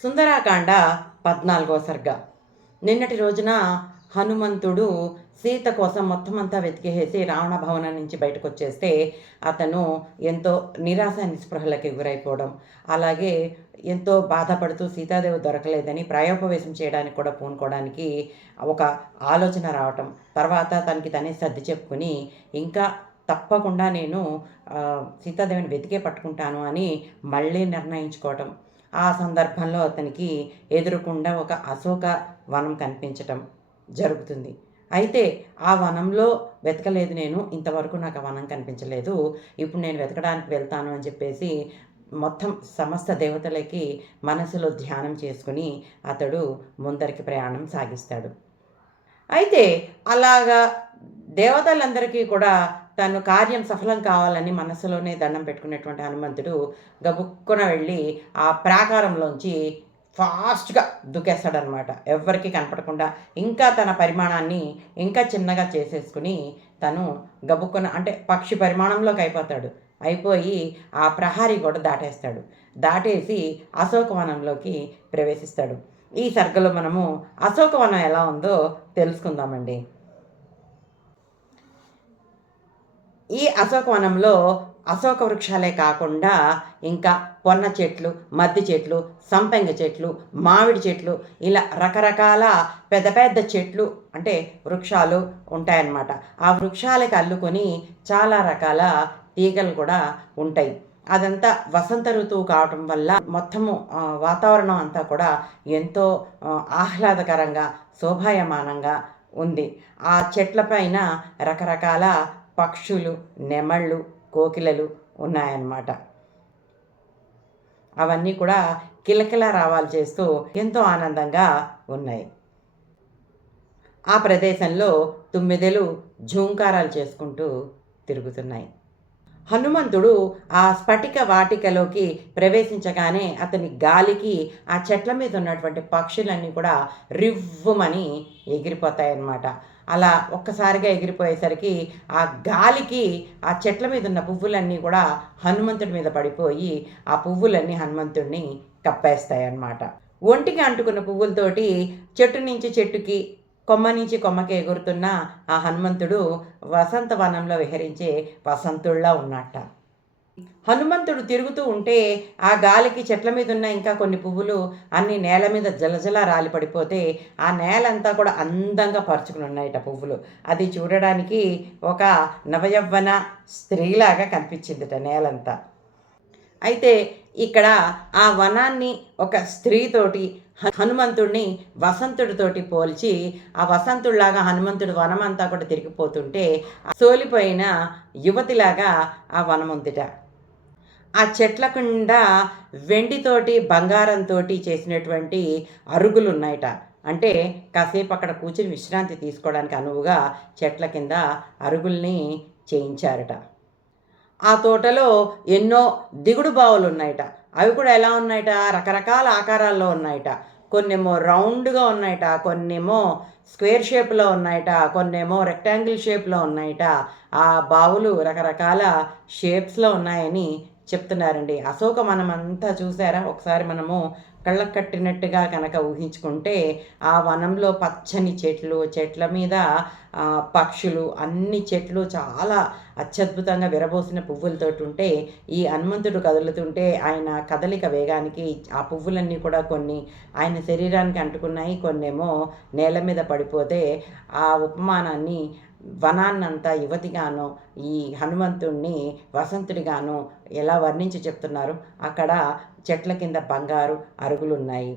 సుందరాకాండ 14వ సర్గ. నిన్నటి రోజున హనుమంతుడు సీత కోసం మొత్తం అంతా వెతికేసి రావణ భవనం నుంచి బయటకొచ్చేస్తే అతను ఎంతో నిరాశ నిస్పృహలకి గురైపోవడం, అలాగే ఎంతో బాధపడుతూ సీతాదేవి దొరకలేదని ప్రాయోపవేశం చేయడానికి కూడా పూనుకోవడానికి ఒక ఆలోచన రావటం, తర్వాత తనకి తనే సర్ది చెప్పుకుని ఇంకా తప్పకుండా నేను సీతాదేవిని వెతికే పట్టుకుంటాను అని మళ్ళీ నిర్ణయించుకోవటం. ఆ సందర్భంలో అతనికి ఎదురుకుండా ఒక అశోక వనం కనిపించటం జరుగుతుంది. అయితే ఆ వనంలో వెతకలేదు నేను, ఇంతవరకు నాకు ఆ వనం కనిపించలేదు, ఇప్పుడు నేను వెతకడానికి వెళ్తాను అని చెప్పేసి మొత్తం సమస్త దేవతలకి మనసులో ధ్యానం చేసుకుని అతడు ముందరికి ప్రయాణం సాగిస్తాడు. అయితే అలాగా దేవతలందరికీ కూడా తను కార్యం సఫలం కావాలని మనసులోనే దండం పెట్టుకునేటువంటి హనుమంతుడు గబుక్కున వెళ్ళి ఆ ప్రాకారంలోంచి ఫాస్ట్గా దూకేస్తాడనమాట. ఎవ్వరికీ కనపడకుండా ఇంకా తన పరిమాణాన్ని ఇంకా చిన్నగా చేసేసుకుని తను గబుక్కున అంటే పక్షి పరిమాణంలోకి అయిపోయి ఆ ప్రహారీ కూడా దాటేస్తాడు. దాటేసి అశోకవనంలోకి ప్రవేశిస్తాడు. ఈ సర్గలో మనము అశోకవనం ఎలా ఉందో తెలుసుకుందామండి. ఈ అశోకవనంలో అశోక వృక్షాలే కాకుండా ఇంకా పొన్న చెట్లు, మద్ది చెట్లు, సంపెంగ చెట్లు, మామిడి చెట్లు, ఇలా రకరకాల పెద్ద పెద్ద చెట్లు అంటే వృక్షాలు ఉంటాయన్నమాట. ఆ వృక్షాలకి అల్లుకొని చాలా రకాల తీగలు కూడా ఉంటాయి. అదంతా వసంత ఋతువు కావటం వల్ల మొత్తము వాతావరణం అంతా కూడా ఎంతో ఆహ్లాదకరంగా శోభాయమానంగా ఉంది. ఆ చెట్లపైన రకరకాల పక్షులు, నెమళ్ళు, కోకిలలు ఉన్నాయన్నమాట. అవన్నీ కూడా కిలకిల రావాలు చేస్తూ ఎంతో ఆనందంగా ఉన్నాయి. ఆ ప్రదేశంలో తుమ్మెదెలు ఝూంకారాలు చేసుకుంటూ తిరుగుతున్నాయి. హనుమంతుడు ఆ స్ఫటిక వాటికలోకి ప్రవేశించగానే అతని గాలికి ఆ చెట్ల మీద ఉన్నటువంటి పక్షులన్నీ కూడా రివ్వుమని ఎగిరిపోతాయన్నమాట. అలా ఒక్కసారిగా ఎగిరిపోయేసరికి ఆ గాలికి ఆ చెట్ల మీద ఉన్న పువ్వులన్నీ కూడా హనుమంతుడి మీద పడిపోయి ఆ పువ్వులన్నీ హనుమంతుడిని కప్పేస్తాయన్నమాట. ఒంటికి అంటుకున్న పువ్వులతోటి చెట్టు నుంచి చెట్టుకి, కొమ్మ నుంచి కొమ్మకి ఎగురుతున్న ఆ హనుమంతుడు వసంతవనంలో విహరించే వసంతుల్లా ఉన్నట్ట. హనుమంతుడు తిరుగుతూ ఉంటే ఆ గాలికి చెట్ల మీద ఉన్న ఇంకా కొన్ని పువ్వులు అన్ని నేల మీద జలజల రాలి పడిపోతే ఆ నేలంతా కూడా అందంగా పరుచుకుని ఉన్నాయట పువ్వులు. అది చూడడానికి ఒక నవయవ్వన స్త్రీలాగా కనిపించిందిట నేలంతా. అయితే ఇక్కడ ఆ వనాన్ని ఒక స్త్రీతోటి హనుమంతుడిని వసంతుడితోటి పోల్చి ఆ వసంతుడిలాగా హనుమంతుడు వనమంతా కూడా తిరిగిపోతుంటే సోలిపోయిన యువతిలాగా ఆ వనముందిట. ఆ చెట్ల కింద వెండితోటి బంగారంతో చేసినటువంటి అరుగులు ఉన్నాయట. అంటే కాసేపు అక్కడ కూర్చుని విశ్రాంతి తీసుకోవడానికి అనువుగా చెట్ల కింద అరుగుల్ని చేయించారట. ఆ తోటలో ఎన్నో దిగుడు బావులు ఉన్నాయట. అవి కూడా ఎలా ఉన్నాయట, రకరకాల ఆకారాల్లో ఉన్నాయట. కొన్నేమో రౌండ్గా ఉన్నాయట, కొన్నేమో స్క్వేర్ షేప్లో ఉన్నాయట, కొన్నేమో రెక్టాంగిల్ షేప్లో ఉన్నాయట. ఆ బావులు రకరకాల షేప్స్లో ఉన్నాయని చెప్తున్నారండి. అశోకవనం అంతా చూసారా ఒకసారి మనము కళ్ళకు కట్టినట్టుగా కనుక ఊహించుకుంటే ఆ వనంలో పచ్చని చెట్లు, చెట్ల మీద పక్షులు, అన్ని చెట్లు చాలా అత్యద్భుతంగా విరబోసిన పువ్వులతోటి ఉంటే ఈ హనుమంతుడు కదులుతుంటే ఆయన కదలిక వేగానికి ఆ పువ్వులన్నీ కూడా కొన్ని ఆయన శరీరానికి అంటుకున్నాయి, కొన్నేమో నేల మీద పడిపోతే ఆ ఉపమానాన్ని వనాన్నంతా యువతిగాను ఈ హనుమంతుణ్ణి వసంతుడిగాను ఎలా వర్ణించి చెప్తున్నారు. అక్కడ చెట్ల కింద బంగారు అరుగులున్నాయి.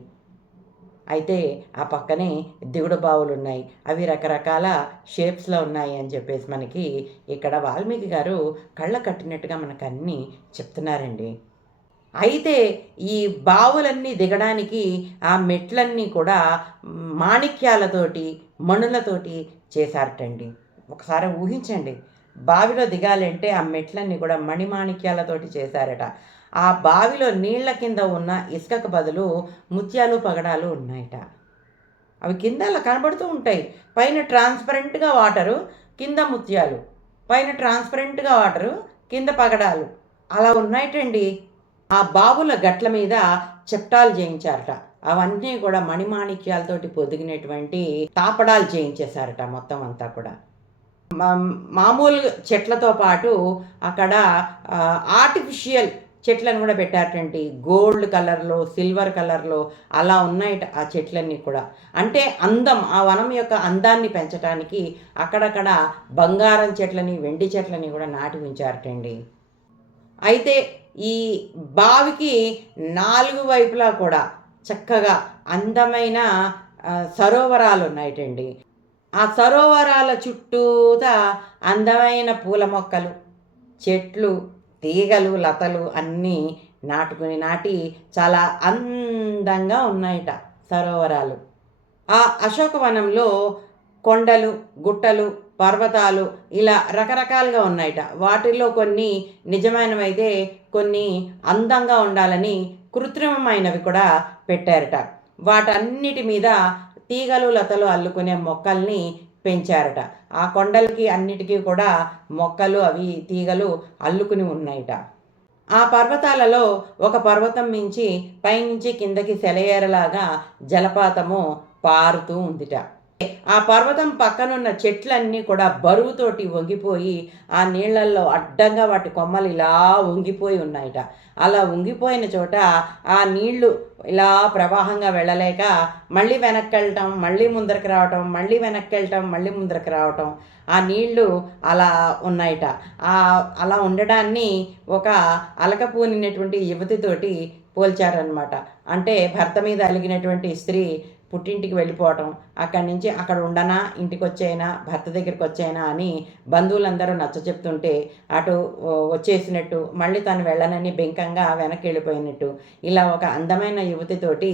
అయితే ఆ పక్కనే దిగుడు బావులు ఉన్నాయి. అవి రకరకాల షేప్స్లో ఉన్నాయి అని చెప్పేసి మనకి ఇక్కడ వాల్మీకి గారు కళ్ళ కట్టినట్టుగా మనకు అన్నీ చెప్తున్నారండి. అయితే ఈ బావులన్నీ దిగడానికి ఆ మెట్లన్నీ కూడా మాణిక్యాలతోటి, మణులతోటి చేశారటండి. ఒకసారి ఊహించండి, బావిలో దిగాలంటే ఆ మెట్లన్నీ కూడా మణిమాణిక్యాలతోటి చేశారట. ఆ బావిలో నీళ్ల కింద ఉన్న ఇసుకకు బదులు ముత్యాలు పగడాలు ఉన్నాయట. అవి కింద అలా కనబడుతూ ఉంటాయి. పైన ట్రాన్స్పరెంట్గా వాటరు, కింద ముత్యాలు, పైన ట్రాన్స్పరెంట్గా వాటరు, కింద పగడాలు అలా ఉన్నాయటండి. ఆ బావుల గట్ల మీద చెప్టాలు చేయించారట. అవన్నీ కూడా మణిమాణిక్యాలతోటి పొదిగినటువంటి తాపడాలు చేయించేశారట మొత్తం అంతా కూడా. మామూలు చెట్లతో పాటు అక్కడ ఆర్టిఫిషియల్ చెట్లను కూడా పెట్టారటండి. గోల్డ్ కలర్లో, సిల్వర్ కలర్లో అలా ఉన్నాయి ఆ చెట్లన్నీ కూడా. అంటే అందం, ఆ వనం యొక్క అందాన్ని పెంచడానికి అక్కడక్కడ బంగారం చెట్లని, వెండి చెట్లని కూడా నాటి ఉంచారటండి. అయితే ఈ బావికి 4 వైపులా కూడా చక్కగా అందమైన సరోవరాలు ఉన్నాయటండి. ఆ సరోవరాల చుట్టూతా అందమైన పూల మొక్కలు, చెట్లు, తీగలు, లతలు అన్నీ నాటి చాలా అందంగా ఉన్నాయట సరోవరాలు. ఆ అశోకవనంలో కొండలు, గుట్టలు, పర్వతాలు ఇలా రకరకాలుగా ఉన్నాయట. వాటిల్లో కొన్ని నిజమైనవైతే కొన్ని అందంగా ఉండాలని కృత్రిమమైనవి కూడా పెట్టారట. వాటన్నిటి మీద తీగలు, లతలు అల్లుకునే మొక్కల్ని పెంచారట. ఆ కొండలకి అన్నిటికీ కూడా మొక్కలు, అవి తీగలు అల్లుకుని ఉన్నాయట. ఆ పర్వతాలలో ఒక పర్వతం నుంచి పైనుంచి కిందకి సెలయేరలాగా జలపాతము పారుతూ ఉందిట. ఆ పర్వతం పక్కనున్న చెట్లన్నీ కూడా బరువుతోటి వంగిపోయి ఆ నీళ్లల్లో అడ్డంగా వాటి కొమ్మలు ఇలా వంగిపోయి ఉన్నాయట. అలా వంగిపోయిన చోట ఆ నీళ్లు ఇలా ప్రవాహంగా వెళ్ళలేక మళ్ళీ వెనక్కి వెళ్ళటం, మళ్ళీ ముందరికి రావటం, మళ్ళీ వెనక్కి వెళ్ళటం, మళ్ళీ ముందరికి రావటం, ఆ నీళ్లు అలా ఉన్నాయట. అలా ఉండడాన్ని ఒక అలకపూనినటువంటి యువతితోటి పోల్చారనమాట. అంటే భర్త మీద అలిగినటువంటి స్త్రీ పుట్టింటికి వెళ్ళిపోవటం, అక్కడి నుంచి అక్కడ ఉండనా, ఇంటికి వచ్చేనా, భర్త దగ్గరికి వచ్చేనా అని బంధువులందరూ నచ్చ చెప్తుంటే అటు వచ్చేసినట్టు, మళ్ళీ తను వెళ్ళనని బెంకంగా వెనక్కి వెళ్ళిపోయినట్టు, ఇలా ఒక అందమైన యువతితోటి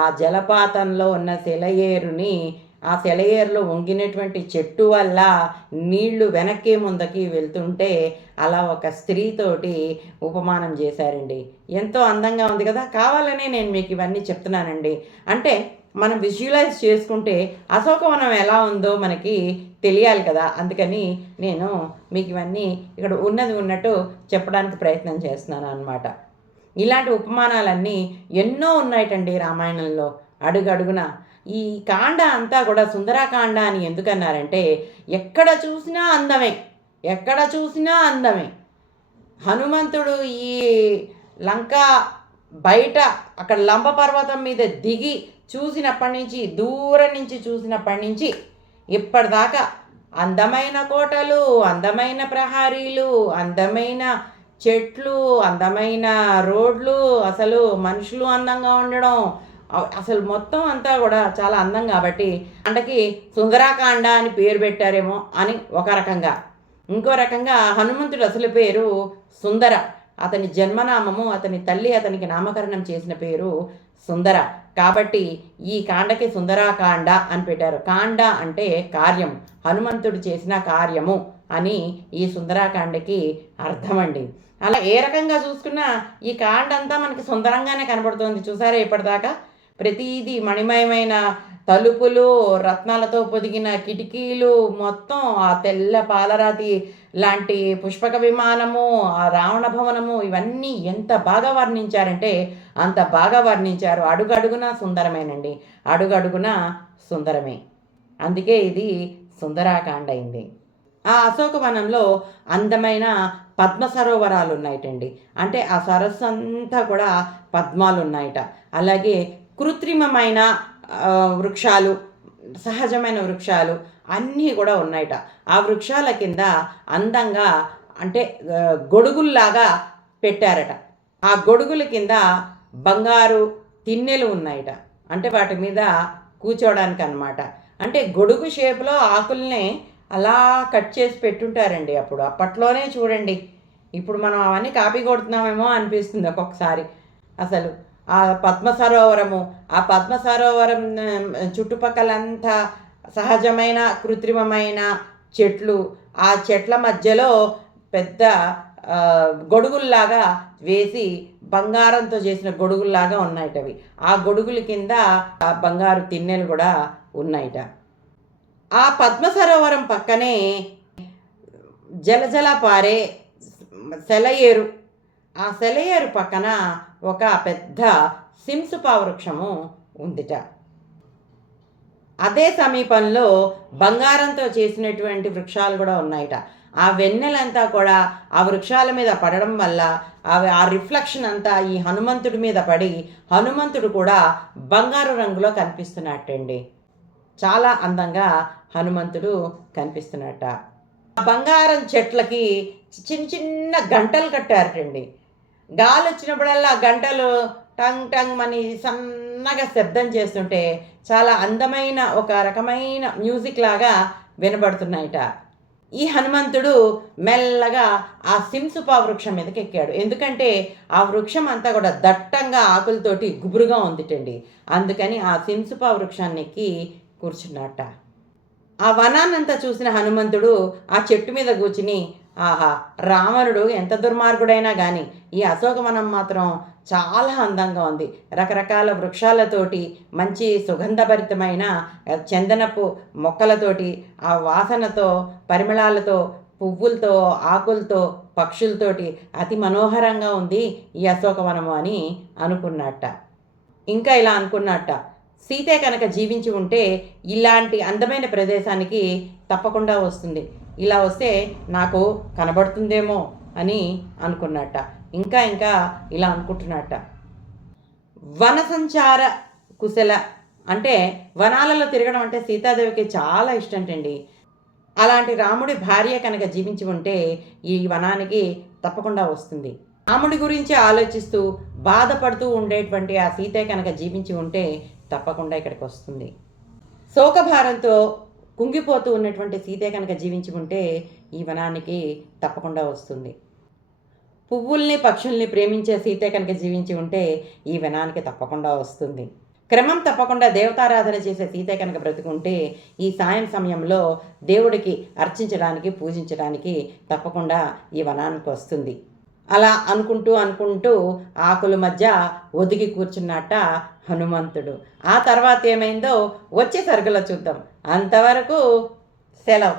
ఆ జలపాతంలో ఉన్న సెలయేరుని, ఆ సెలయేరులో వంగినటువంటి చెట్టు వల్ల నీళ్లు వెనక్కి ముందకి వెళ్తుంటే అలా ఒక స్త్రీతోటి ఉపమానం చేశారండి. ఎంతో అందంగా ఉంది కదా. కావాలనే నేను మీకు ఇవన్నీ చెప్తున్నానండి. అంటే మనం విజువలైజ్ చేసుకుంటే అశోకవనం ఎలా ఉందో మనకి తెలియాలి కదా. అందుకని నేను మీకు ఇవన్నీ ఇక్కడ ఉన్నది ఉన్నట్టు చెప్పడానికి ప్రయత్నం చేస్తున్నాను అన్నమాట. ఇలాంటి ఉపమానాలన్నీ ఎన్నో ఉన్నాయటండి రామాయణంలో అడుగడుగున. ఈ కాండ అంతా కూడా సుందరాకాండ అని ఎందుకన్నారంటే ఎక్కడ చూసినా అందమే, ఎక్కడ చూసినా అందమే. హనుమంతుడు ఈ లంక బయట అక్కడ లంబ పర్వతం మీద దిగి చూసినప్పటి నుంచి, దూరం నుంచి చూసినప్పటి నుంచి ఇప్పటిదాకా అందమైన కోటలు, అందమైన ప్రహారీలు, అందమైన చెట్లు, అందమైన రోడ్లు, అసలు మనుషులు అందంగా ఉండడం, అసలు మొత్తం అంతా కూడా చాలా అందం. కాబట్టి కాండకి సుందరాకాండ అని పేరు పెట్టారేమో అని ఒక రకంగా. ఇంకో రకంగా హనుమంతుడు అసలు పేరు సుందర. అతని జన్మనామము, అతని తల్లి అతనికి నామకరణం చేసిన పేరు సుందర. కాబట్టి ఈ కాండకి సుందరాకాండ అని పెట్టారు. కాండ అంటే కార్యం, హనుమంతుడు చేసిన కార్యము అని ఈ సుందరాకాండకి అర్థమండి. అలా ఏ రకంగా చూసుకున్నా ఈ కాండ అంతా మనకి సుందరంగానే కనబడుతుంది. చూసారా ఇప్పటిదాకా ప్రతిదీ మణిమయమైన తలుపులు, రత్నాలతో పొదిగిన కిటికీలు, మొత్తం ఆ తెల్ల పాలరాతి లాంటి పుష్పక విమానము, ఆ రావణ భవనము, ఇవన్నీ ఎంత బాగా వర్ణించారంటే అంత బాగా వర్ణించారు. అడుగడుగున సుందరమేనండి, అడుగడుగున సుందరమే. అందుకే ఇది సుందరాకాండ అయింది. ఆ అశోకవనంలో అందమైన పద్మ సరోవరాలు ఉన్నాయటండి. అంటే ఆ సరస్సు అంతా కూడా పద్మాలు ఉన్నాయట. అలాగే కృత్రిమమైన వృక్షాలు, సహజమైన వృక్షాలు అన్నీ కూడా ఉన్నాయట. ఆ వృక్షాల కింద అందంగా అంటే గొడుగుల్లాగా పెట్టారట. ఆ గొడుగుల కింద బంగారు తిన్నెలు ఉన్నాయట. అంటే వాటి మీద కూర్చోవడానికి అన్నమాట. అంటే గొడుగు షేప్లో ఆకుల్ని అలా కట్ చేసి పెట్టుంటారండి. అప్పట్లోనే చూడండి. ఇప్పుడు మనం అవన్నీ కాపీ కొడుతున్నామేమో అనిపిస్తుంది ఒక్కొక్కసారి. అసలు ఆ పద్మ సరోవరము, ఆ పద్మ సరోవరం చుట్టుపక్కలంతా సహజమైన కృత్రిమమైన చెట్లు, ఆ చెట్ల మధ్యలో పెద్ద గొడుగుల్లాగా వేసి బంగారంతో చేసిన గొడుగుల్లాగా ఉన్నాయట అవి. ఆ గొడుగుల కింద ఆ బంగారు తిన్నెలు కూడా ఉన్నాయట. ఆ పద్మ సరోవరం పక్కనే జలజల పారే సెలయేరు, ఆ సెలయేరు పక్కన ఒక పెద్ద సింసుపా వృక్షము ఉందిట. అదే సమీపంలో బంగారంతో చేసినటువంటి వృక్షాలు కూడా ఉన్నాయట. ఆ వెన్నెలంతా కూడా ఆ వృక్షాల మీద పడడం వల్ల ఆ రిఫ్లెక్షన్ అంతా ఈ హనుమంతుడి మీద పడి హనుమంతుడు కూడా బంగారు రంగులో కనిపిస్తున్నట్టండి. చాలా అందంగా హనుమంతుడు కనిపిస్తున్నట్ట. ఆ బంగారం చెట్లకి చిన్న చిన్న గంటలు కట్టారటండి. గాలి వచ్చినప్పుడల్లా గంటలు టంగ్ టంగ్ అని సన్నగా శబ్దం చేస్తుంటే చాలా అందమైన ఒక రకమైన మ్యూజిక్ లాగా వినబడుతున్నాయట. ఈ హనుమంతుడు మెల్లగా ఆ సింసుపా వృక్షం మీదకి ఎక్కాడు. ఎందుకంటే ఆ వృక్షం అంతా కూడా దట్టంగా ఆకులతోటి గుబురుగా ఉందిటండి. అందుకని ఆ సింసుపా వృక్షాన్ని ఎక్కి కూర్చున్నట్ట. ఆ వనాన్నంతా చూసిన హనుమంతుడు ఆ చెట్టు మీద కూర్చుని, ఆహా, రావణుడు ఎంత దుర్మార్గుడైనా కానీ ఈ అశోకవనం మాత్రం చాలా అందంగా ఉంది. రకరకాల వృక్షాలతోటి మంచి సుగంధభరితమైన చందనపు మొక్కలతోటి ఆ వాసనతో పరిమళాలతో పువ్వులతో ఆకులతో పక్షులతోటి అతి మనోహరంగా ఉంది ఈ అశోకవనము అని అనుకున్నట్ట. ఇంకా ఇలా అనుకున్నట్ట, సీతే కనుక జీవించి ఉంటే ఇలాంటి అందమైన ప్రదేశానికి తప్పకుండా వస్తుంది. ఇలా వస్తే నాకు కనబడుతుందేమో అని అనుకున్నట్ట. ఇంకా ఇంకా ఇలా అనుకుంటున్నట్ట, వన సంచార కుశల అంటే వనాలలో తిరగడం అంటే సీతాదేవికి చాలా ఇష్టంటండి. అలాంటి రాముడి భార్య కనుక జీవించి ఉంటే ఈ వనానికి తప్పకుండా వస్తుంది. రాముడి గురించి ఆలోచిస్తూ బాధపడుతూ ఉండేటువంటి ఆ సీతే కనుక జీవించి ఉంటే తప్పకుండా ఇక్కడికి వస్తుంది. శోకభారంతో కుంగిపోతూ ఉన్నటువంటి సీతే కనుక జీవించి ఉంటే ఈ వనానికి తప్పకుండా వస్తుంది. పువ్వుల్ని పక్షుల్ని ప్రేమించే సీతే కనుక జీవించి ఉంటే ఈ వనానికి తప్పకుండా వస్తుంది. క్రమం తప్పకుండా దేవతారాధన చేసే సీతే కనుక బ్రతుకుంటే ఈ సాయం సమయంలో దేవుడికి అర్చించడానికి పూజించడానికి తప్పకుండా ఈ వనానికి వస్తుంది. అలా అనుకుంటూ అనుకుంటూ ఆకుల మధ్య ఒదిగి కూర్చున్నట్ట హనుమంతుడు. ఆ తర్వాత ఏమైందో వచ్చే సరుకులో చూద్దాం. అంతవరకు సెలవు.